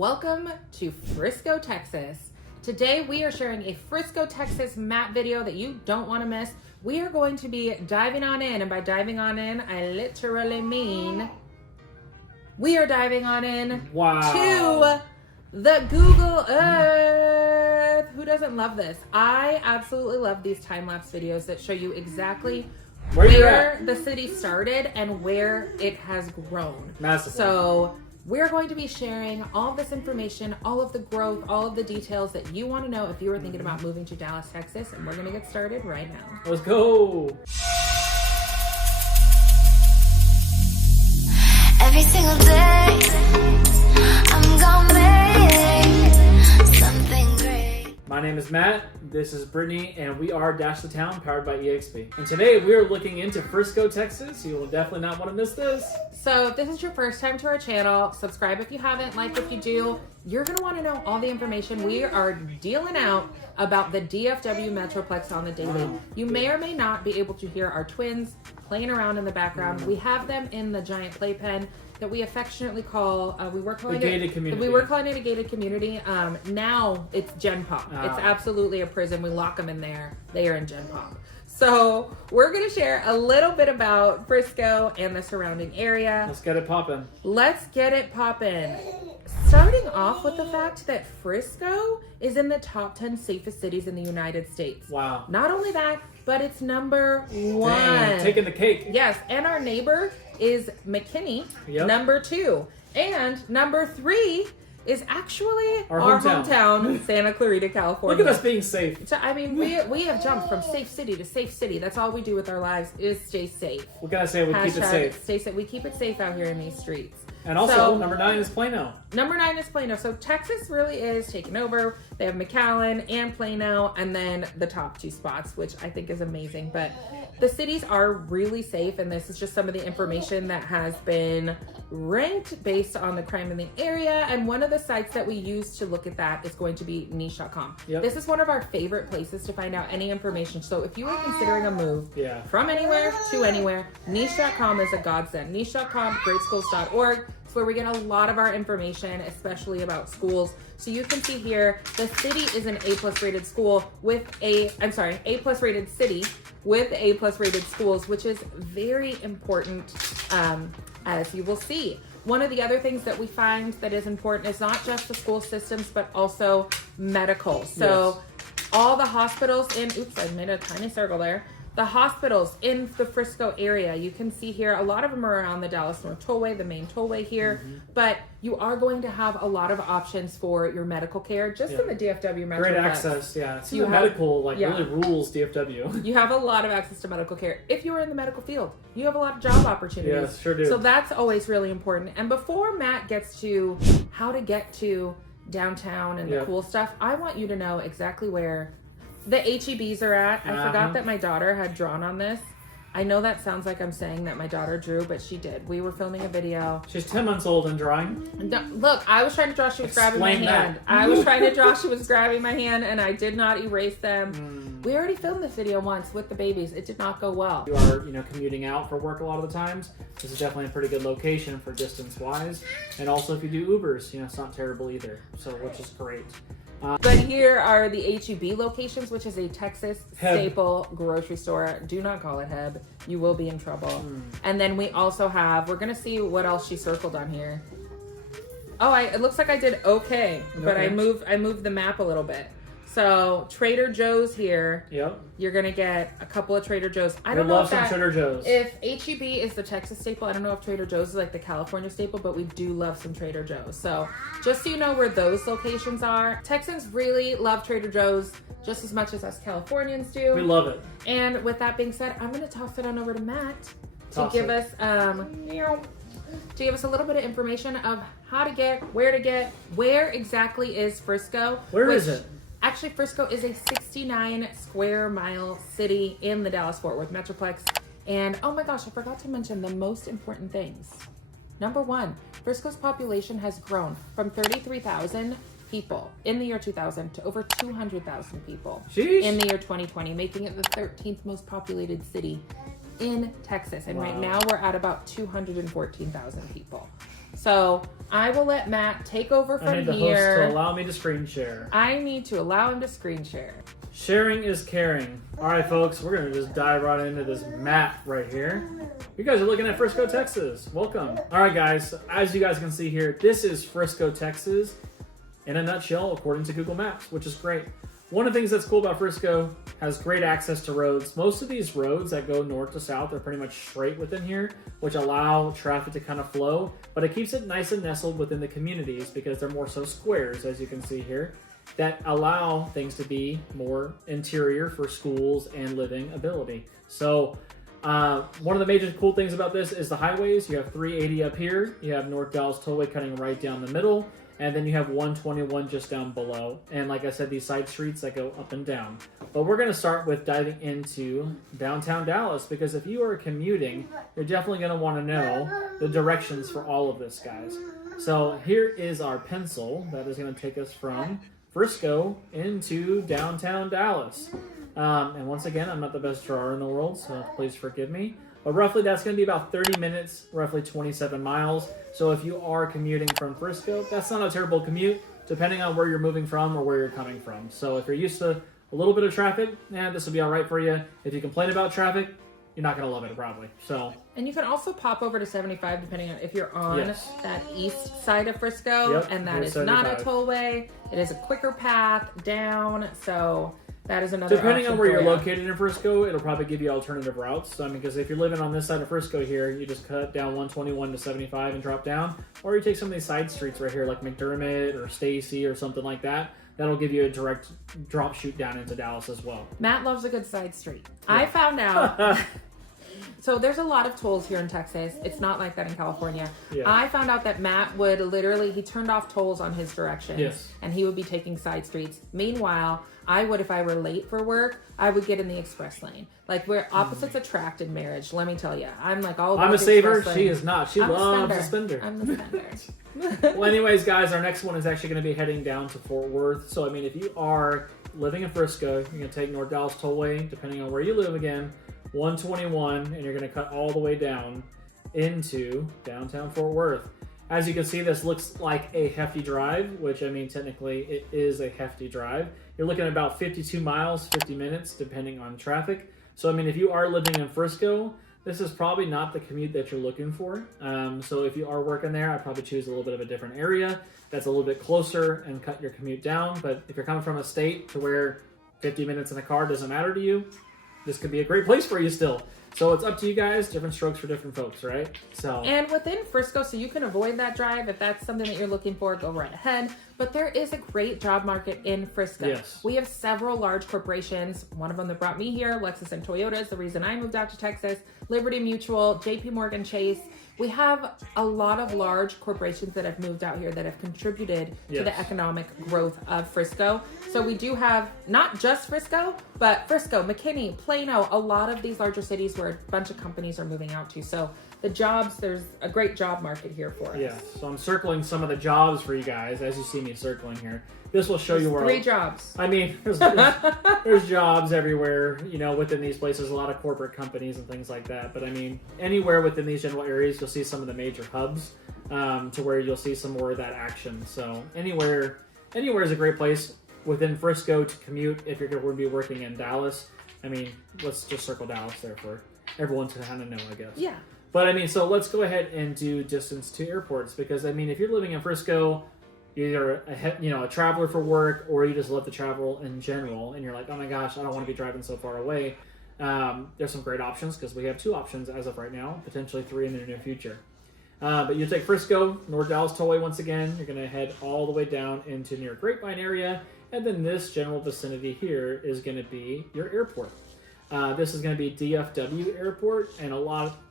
Welcome to Frisco, Texas. Today we are sharing a Frisco, Texas map video that you don't want to miss. We are going to be diving on in, and by diving on in, I literally mean we are diving on in to the Google Earth. Who doesn't love this? I absolutely love these time-lapse videos that show you exactly where the city started and where it has grown. Massively. So we're going to be sharing all of this information, all of the growth, all of the details that you want to know if you were thinking about moving to Dallas, Texas, and we're going to get started right now. Let's go. Every single day, I'm gonna make something great. My name is Matt, this is Brittany, and we are Dash the Town, powered by EXP. And today we are looking into Frisco, Texas. You will definitely not want to miss this. So if this is your first time to our channel, subscribe if you haven't, like if you do. You're going to want to know all the information we are dealing out about the DFW Metroplex on the daily. You may or may not be able to hear our twins playing around in the background. We have them in the giant playpen that we affectionately call, we were calling it a gated community. Now it's Gen Pop. It's absolutely a prison. We lock them in there. They are in Gen Pop. So we're going to share a little bit about Frisco and the surrounding area. Let's get it poppin'. Let's get it poppin'. Starting off with the fact that Frisco is in the top 10 safest cities in the United States. Wow. Not only that, but it's number one. Dang, taking the cake. Yes, and our neighbor is McKinney, number 2. And number 3 is actually our hometown, Santa Clarita, California. Look at us being safe. So, I mean, we have jumped from safe city to safe city. That's all we do with our lives is stay safe. We gotta say we keep it safe. Stay safe. We keep it safe out here in these streets. And also, number 9 is Plano. Number 9 is Plano. So Texas really is taking over. They have McAllen and Plano, and then the top 2 spots, which I think is amazing. But the cities are really safe, and this is just some of the information that has been ranked based on the crime in the area. And one of the sites that we use to look at that is going to be niche.com. This is one of our favorite places to find out any information. So if you are considering a move from anywhere to anywhere, niche.com is a godsend. Niche.com, greatschools.org. It's where we get a lot of our information, especially about schools. So you can see here, the city is an A+ rated school with A+ rated city with A+ rated schools, which is very important, as you will see. One of the other things that we find that is important is not just the school systems, but also medical. So all the hospitals in, oops, I made a tiny circle there. The hospitals in the Frisco area, you can see here, a lot of them are around the Dallas North Tollway, the main tollway here, but you are going to have a lot of options for your medical care just in the DFW Metroplex. Great access, So you medical really rules DFW. You have a lot of access to medical care. If you are in the medical field, you have a lot of job opportunities. Yes, sure do. So that's always really important. And before Matt gets to how to get to downtown and the cool stuff, I want you to know exactly where the HEBs are at. I forgot that my daughter had drawn on this. I know that sounds like I'm saying that my daughter drew, but she did. We were filming a video. She's 10 months old and drawing. No, look, I was trying to draw. She was grabbing my hand. I was trying to draw. She was grabbing my hand, and I did not erase them. We already filmed this video once with the babies. It did not go well. You are, commuting out for work a lot of the times. This is definitely a pretty good location for distance-wise. And also, if you do Ubers, it's not terrible either. So, which is great. But here are the HEB locations, which is a Texas staple grocery store. Do not call it Heb. You will be in trouble. And then we also have, we're going to see what else she circled on here. Oh, it looks like I did okay, but I moved the map a little bit. So Trader Joe's here. You're gonna get a couple of Trader Joe's. I don't know if Trader Joe's. If HEB is the Texas staple, I don't know if Trader Joe's is like the California staple, but we do love some Trader Joe's. So just so you know where those locations are, Texans really love Trader Joe's just as much as us Californians do. We love it. And with that being said, I'm gonna toss it on over to Matt to give us a little bit of information of how to get, where exactly is Frisco. Where is it? Actually, Frisco is a 69 square mile city in the Dallas-Fort Worth Metroplex. And oh my gosh, I forgot to mention the most important things. Number 1, Frisco's population has grown from 33,000 people in the year 2000 to over 200,000 people in the year 2020, making it the 13th most populated city in Texas. And right Wow. now we're at about 214,000 people. So I will let Matt take over I need from the host here. to allow me to screen share. I need to allow him to screen share. Sharing is caring. All right, folks, we're going to just dive right into this map right here. You guys are looking at Frisco, Texas. Welcome. All right, guys, as you guys can see here, this is Frisco, Texas in a nutshell, according to Google Maps, which is great. One of the things that's cool about Frisco has great access to roads. Most of these roads that go north to south are pretty much straight within here, which allow traffic to kind of flow, but it keeps it nice and nestled within the communities because they're more so squares, as you can see here, that allow things to be more interior for schools and living ability. So one of the major cool things about this is the highways. You have 380 up here. You have North Dallas Tollway cutting right down the middle. And then you have 121 just down below. And like I said, these side streets that go up and down. But we're going to start with diving into downtown Dallas, because if you are commuting, you're definitely going to want to know the directions for all of this, guys. So here is our pencil that is going to take us from Frisco into downtown Dallas. And once again, I'm not the best drawer in the world, so please forgive me. But roughly that's going to be about 30 minutes, roughly 27 miles. So if you are commuting from Frisco, that's not a terrible commute, depending on where you're moving from or where you're coming from. So if you're used to a little bit of traffic, this will be all right for you. If you complain about traffic, you're not going to love it, probably. So. And you can also pop over to 75 depending on if you're on Yes. that east side of Frisco. Yep, And that here's is not a 75. tollway. It is a quicker path down. So that is another Depending on option where for you're you. located in Frisco, it'll probably give you alternative routes. So, I mean, because if you're living on this side of Frisco here, you just cut down 121 to 75 and drop down. Or you take some of these side streets right here, like McDermott or Stacy or something like that. That'll give you a direct drop shoot down into Dallas as well. Matt loves a good side street. Yeah. I found out. So there's a lot of tolls here in Texas. It's not like that in California. Yeah. I found out that Matt would literally, he turned off tolls on his direction. Yes. And he would be taking side streets. Meanwhile, I would, if I were late for work, I would get in the express lane. Like, where opposites attract in marriage, let me tell you. I'm like all about I'm a the saver. express She lane. is not. She I'm loves a a spender. I'm the spender. Well, anyways, guys, our next one is actually going to be heading down to Fort Worth. So, I mean, if you are living in Frisco, you're going to take North Dallas Tollway, depending on where you live again, 121, and you're going to cut all the way down into downtown Fort Worth. As you can see, this looks like a hefty drive, which, I mean, technically it is a hefty drive. You're looking at about 52 miles, 50 minutes, depending on traffic. So, I mean, if you are living in Frisco, this is probably not the commute that you're looking for. So if you are working there, I'd probably choose a little bit of a different area that's a little bit closer and cut your commute down. But if you're coming from a state to where 50 minutes in a car doesn't matter to you, this could be a great place for you still. So it's up to you guys. Different strokes for different folks, right? So. And within Frisco, so you can avoid that drive. If that's something that you're looking for, go right ahead. But there is a great job market in Frisco. Yes. We have several large corporations. One of them that brought me here, Lexus and Toyota, is the reason I moved out to Texas. Liberty Mutual, JP Morgan Chase. We have a lot of large corporations that have moved out here that have contributed to the economic growth of Frisco. So we do have not just Frisco, but Frisco, McKinney, Plano, a lot of these larger cities where a bunch of companies are moving out to. So the jobs, there's a great job market here for us. Yeah, so I'm circling some of the jobs for you guys as you see me circling here. This will show you where 3 jobs. I mean, there's jobs everywhere, you know, within these places, a lot of corporate companies and things like that. But I mean, anywhere within these general areas, you'll see some of the major hubs to where you'll see some more of that action. So anywhere is a great place within Frisco to commute if you're going to be working in Dallas. I mean, let's just circle Dallas there for everyone to kind of know, I guess. Yeah. But I mean, so let's go ahead and do distance to airports, because I mean, if you're living in Frisco, you're a traveler for work, or you just love to travel in general, and you're like, oh my gosh, I don't want to be driving so far away. There's some great options, because we have 2 options as of right now, potentially 3 in the near future. But you take Frisco, North Dallas Tollway once again. You're going to head all the way down into near Grapevine area, and then this general vicinity here is going to be your airport. This is going to be DFW Airport, and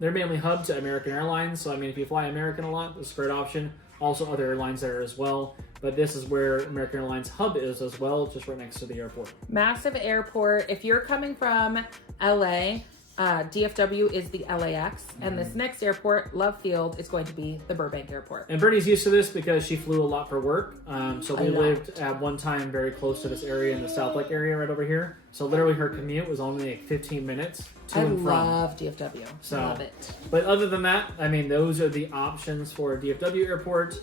they're mainly hubbed to American Airlines. So, I mean, if you fly American a lot, it's a great option. Also, other airlines there as well. But this is where American Airlines hub is as well, just right next to the airport. Massive airport. If you're coming from LA, DFW is the LAX, and this next airport, Love Field, is going to be the Burbank Airport. And Brittany's used to this because she flew a lot for work. So we A lot. lived at one time very close to this area in the South Lake area right over here. So literally her commute was only like 15 minutes to I and from. love DFW. So- Love it. But other than that, I mean, those are the options for DFW Airport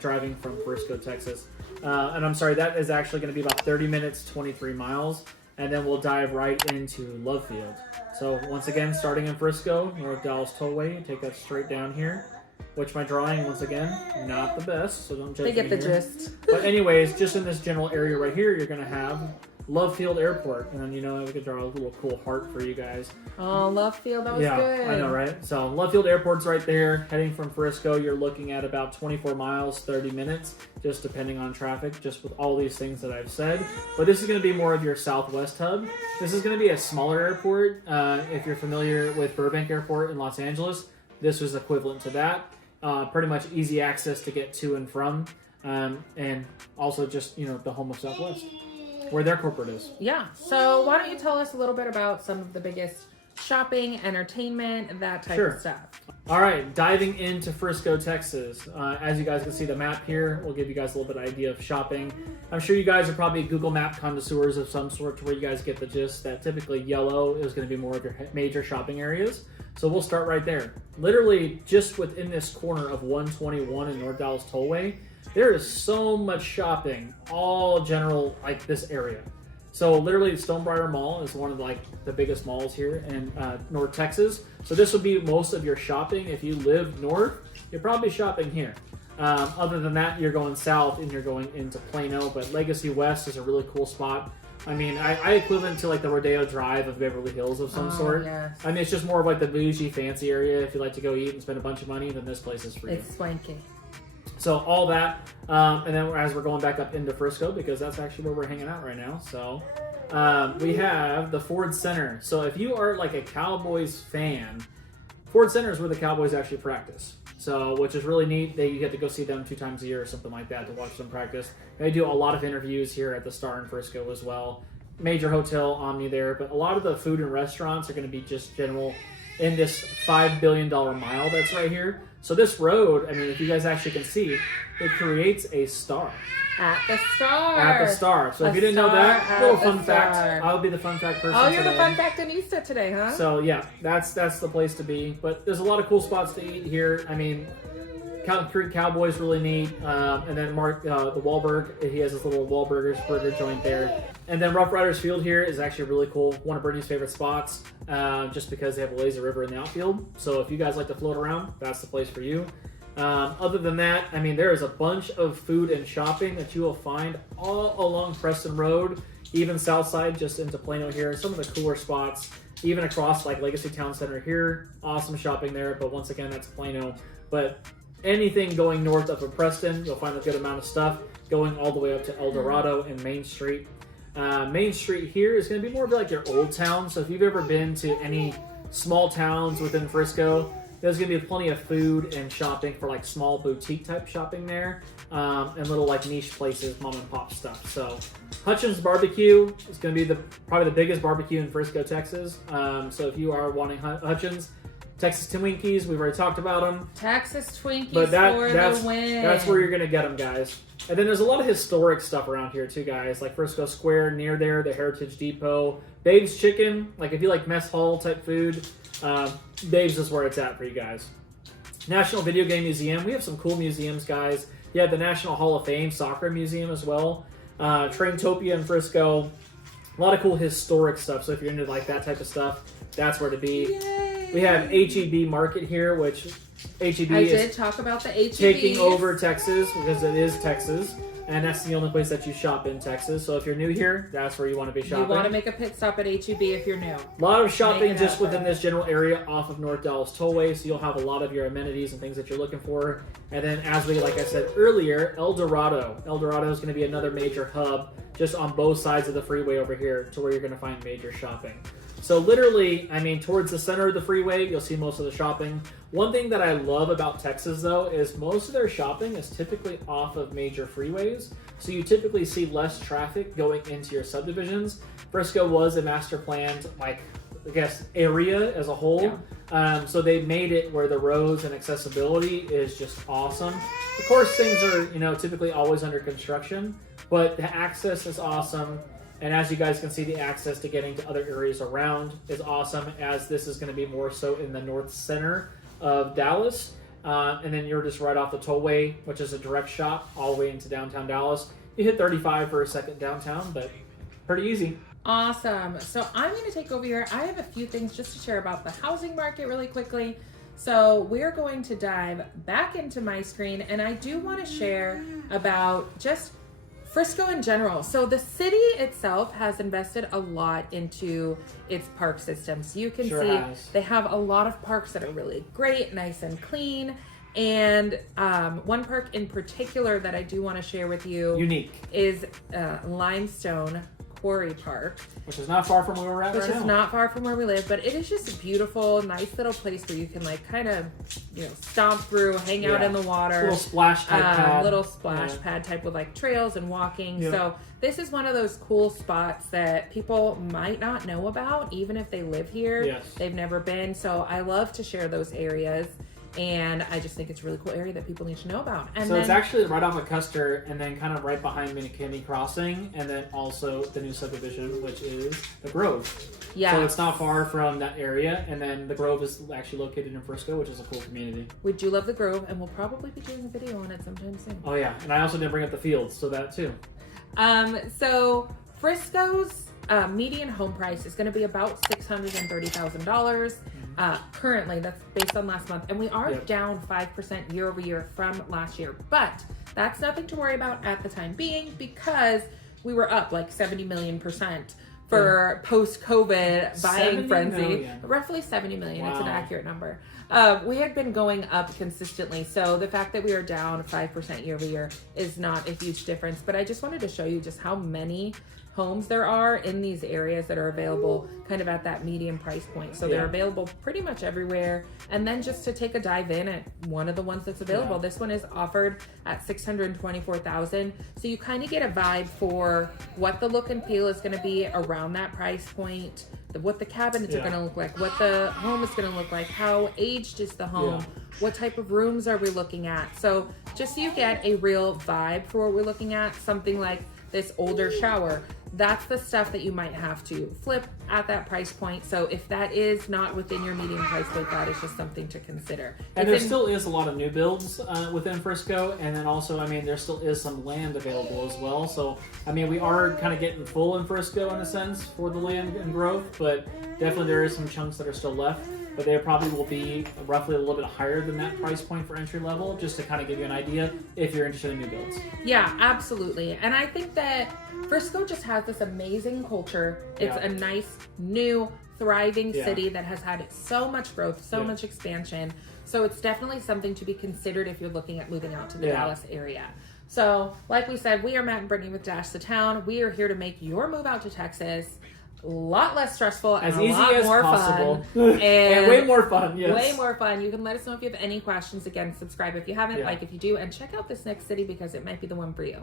driving from Frisco, Texas. And I'm sorry, that is actually going to be about 30 minutes, 23 miles. And then we'll dive right into Love Field. So once again, starting in Frisco, North Dallas Tollway, take that straight down here. Which my drawing, once again, not the best, so don't judge They get me the here. gist. But anyways, just in this general area right here, you're going to have Love Field Airport. And then, we could draw a little cool heart for you guys. Oh, Love Field, that was Yeah, good. I know, right? So Love Field Airport's right there. Heading from Frisco, you're looking at about 24 miles, 30 minutes, just depending on traffic, just with all these things that I've said. But this is going to be more of your southwest hub. This is going to be a smaller airport. If you're familiar with Burbank Airport in Los Angeles, this was equivalent to that. Pretty much easy access to get to and from. And also just, the home of Southwest, where their corporate is. Yeah. So why don't you tell us a little bit about some of the biggest shopping, entertainment, and that type Sure. of stuff? All right, diving into Frisco, Texas. As you guys can see the map here, we'll give you guys a little bit of idea of shopping. I'm sure you guys are probably Google Map connoisseurs of some sort, to where you guys get the gist that typically yellow is going to be more of your major shopping areas. So we'll start right there. Literally just within this corner of 121 and North Dallas Tollway, there is so much shopping, all general, like this area. So literally Stonebriar Mall is one of the biggest malls here in North Texas. So this would be most of your shopping. If you live north, you're probably shopping here. Other than that, you're going south and you're going into Plano. But Legacy West is a really cool spot. I mean, I equivalent to the Rodeo Drive of Beverly Hills of some sort. Yes. I mean, it's just more of the bougie, fancy area. If you like to go eat and spend a bunch of money, then this place is for you. It's swanky. So all that, and then as we're going back up into Frisco, because that's actually where we're hanging out right now. So we have the Ford Center. So if you are a Cowboys fan, Ford Center is where the Cowboys actually practice. So, which is really neat. You get to go see them 2 times a year or something like that to watch them practice. They do a lot of interviews here at the Star in Frisco as well. Major hotel, Omni there, but a lot of the food and restaurants are going to be just general in this $5 billion mile that's right here. So this road, I mean, if you guys actually can see, it creates a star. At the Star. At the Star. So if A you didn't know star that, at little the fun fact. Star. I'll be the fun fact person Oh, you're today. the fun factinista today, huh? So yeah, that's the place to be. But there's a lot of cool spots to eat here. I mean, Concrete Cowboy's really neat. And then Mark, the Wahlberg, he has this little Wahlburgers burger joint there. And then Rough Riders Field here is actually really cool. One of Brittany's favorite spots, just because they have a lazy river in the outfield. So if you guys like to float around, that's the place for you. Other than that, I mean, there is a bunch of food and shopping that you will find all along Preston Road, even south side, just into Plano here. Some of the cooler spots, even across Legacy Town Center here. Awesome shopping there, but once again, that's Plano. But anything going north up of Preston, you'll find a good amount of stuff going all the way up to El Dorado and Main Street. Main Street here is going to be more of your old town. So if you've ever been to any small towns within Frisco, there's going to be plenty of food and shopping for small boutique type shopping there, and little niche places, mom and pop stuff. So Hutchins Barbecue is going to be probably the biggest barbecue in Frisco, Texas. So if you are wanting Hutchins, Texas Twinkies, we've already talked about them. Texas Twinkies But for the win. that's where you're going to get them, guys. And then there's a lot of historic stuff around here too, guys, like Frisco Square near there, the Heritage Depot, Dave's Chicken. If you like mess hall type food, Dave's is where it's at for you guys. National Video Game Museum. We have some cool museums, guys. You have the National Hall of Fame Soccer Museum as well. Traintopia in Frisco. A lot of cool historic stuff. So if you're into that type of stuff, that's where to be. Yay. We have HEB Market here, which HEB I is did talk about the HEB. taking over Texas because it is Texas. And that's the only place that you shop in Texas. So if you're new here, that's where you want to be shopping. You want to make a pit stop at HEB if you're new. A lot of shopping Make it just happen. within this general area off of North Dallas Tollway, so you'll have a lot of your amenities and things that you're looking for. And then, like I said earlier, El Dorado. El Dorado is going to be another major hub just on both sides of the freeway over here, to where you're going to find major shopping. So literally, I mean, towards the center of the freeway, you'll see most of the shopping. One thing that I love about Texas, though, is most of their shopping is typically off of major freeways. So you typically see less traffic going into your subdivisions. Frisco was a master planned, I guess, area as a whole. So they made it where the roads and accessibility is just awesome. Of course, things are, typically always under construction, but the access is awesome. And as you guys can see, the access to getting to other areas around is awesome, as this is going to be more so in the north center of Dallas. And then you're just right off the tollway, which is a direct shot all the way into downtown Dallas. You hit 35 for a second downtown, but pretty easy. Awesome. So I'm going to take over here. I have a few things just to share about the housing market really quickly. So we're going to dive back into my screen, and I do want to share about just Frisco in general. So the city itself has invested a lot into its park systems. You can see they have a lot of parks that are really great, nice and clean. And one park in particular that I do want to share with you is Limestone Quarry Park, which is not far from where we're at right now. Which is not far from where we live, but it is just a beautiful, nice little place where you can kind of, stomp through, hang out in the water. Little splash type pad. Little splash pad type with trails and walking. Yeah. So this is one of those cool spots that people might not know about, even if they live here. Yes. They've never been. So I love to share those areas. And I just think it's a really cool area that people need to know about. And so it's actually right off of Custer, and then kind of right behind McKinney Crossing, and then also the new subdivision, which is the Grove. Yeah. So it's not far from that area, and then the Grove is actually located in Frisco, which is a cool community. We do love the Grove, and we'll probably be doing a video on it sometime soon. Oh yeah, and I also didn't bring up the fields, so that too. So Frisco's median home price is going to be about $630,000. Currently, that's based on last month, and we are down 5% year over year from last year, but that's nothing to worry about at the time being, because we were up 70 million% for post-COVID buying frenzy. Million. Roughly 70 million. Wow. It's an accurate number. We had been going up consistently, so the fact that we are down 5% year over year is not a huge difference, but I just wanted to show you just how many homes there are in these areas that are available kind of at that medium price point. So they're available pretty much everywhere. And then just to take a dive in at one of the ones that's available, this one is offered at $624,000. So you kind of get a vibe for what the look and feel is going to be around that price point, what the cabinets are going to look like, what the home is going to look like, how aged is the home, what type of rooms are we looking at. So just so you get a real vibe for what we're looking at, something like this older shower, that's the stuff that you might have to flip at that price point. So if that is not within your median price point, that is just something to consider. And there still is a lot of new builds within Frisco, and then also, there still is some land available as well. So, we are kind of getting full in Frisco in a sense for the land and growth, but definitely there is some chunks that are still left. But they probably will be roughly a little bit higher than that price point for entry level, just to kind of give you an idea if you're interested in new builds. Yeah, absolutely. And I think that Frisco just has this amazing culture. It's a nice, new, thriving city that has had so much growth, so much expansion. So it's definitely something to be considered if you're looking at moving out to the Dallas area. So like we said, we are Matt and Brittany with Dash the Town. We are here to make your move out to Texas a lot less stressful and as easy lot as more possible. Fun. And way more fun, yes. Way more fun. You can let us know if you have any questions. Again, subscribe if you haven't, like if you do, and check out this next city because it might be the one for you.